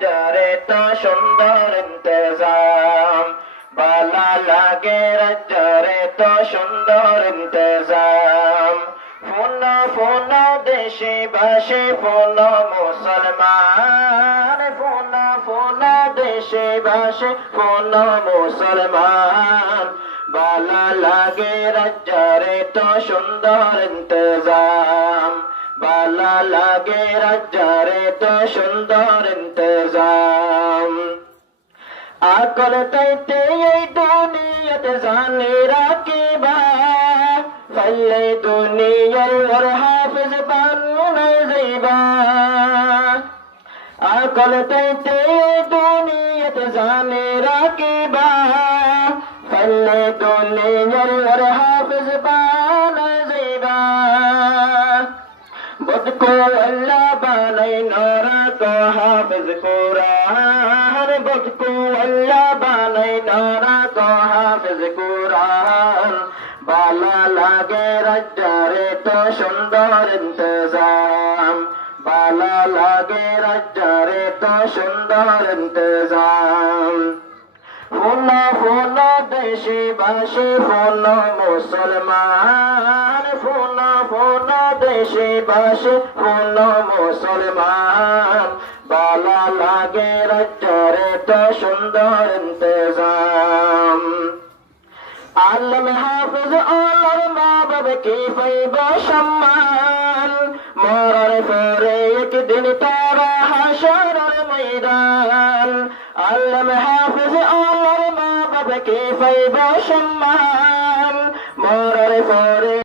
যারে তো সুন্দর ইন্তজাম বালা লাগে রাজ্জারে তো সুন্দর ইন্তজাম ফোন ফোন দেশে বাসে ফোন মুসলমান ফোন ফোন দেশে বাসে ফোন মুসলমান বালা লাগে রাজ্জারে তো সুন্দর ইন্তজাম বালা লাগে রাজ্জারে তো সুন্দর ইন্তজাম আকল তাইতে এই দুনিয়াতে জানে রাখিবা ফলে দুনিয়ার ওর হাফিজ বানাই যাইবা আকল তাইতে এই দুনিয়াতে জানে রাখিবা ফলে দুনিয়ার ওর হাফিজ বানাই যাইবা বদকো আল্লাহ বানাই নরা কো হাফিজ কুরআন বদকো আল্লাহ বানাই নরা কো হাফিজ কুরআন বালা লাগে রাজ্জারে তো সুন্দর ইন্তজাম বালা লাগে রাজ্জারে তো সুন্দর ইন্তজাম ফোন ফোন দেশে বাসে ফোন মুসলমান ফোন ফোন দেশে বাসে ফোন মুসলমান বালা লাগে রাজ্জারে তো সুন্দর ইন্তজাম আলম হাফিজ আল্লাহর মা বাবাকে পাইব সম্মান মরার পরে একদিন তারা হাসরের ময়দান আলম হাফিজ আল্লাহর মা বাবাকে পাইব সম্মান মরার পরে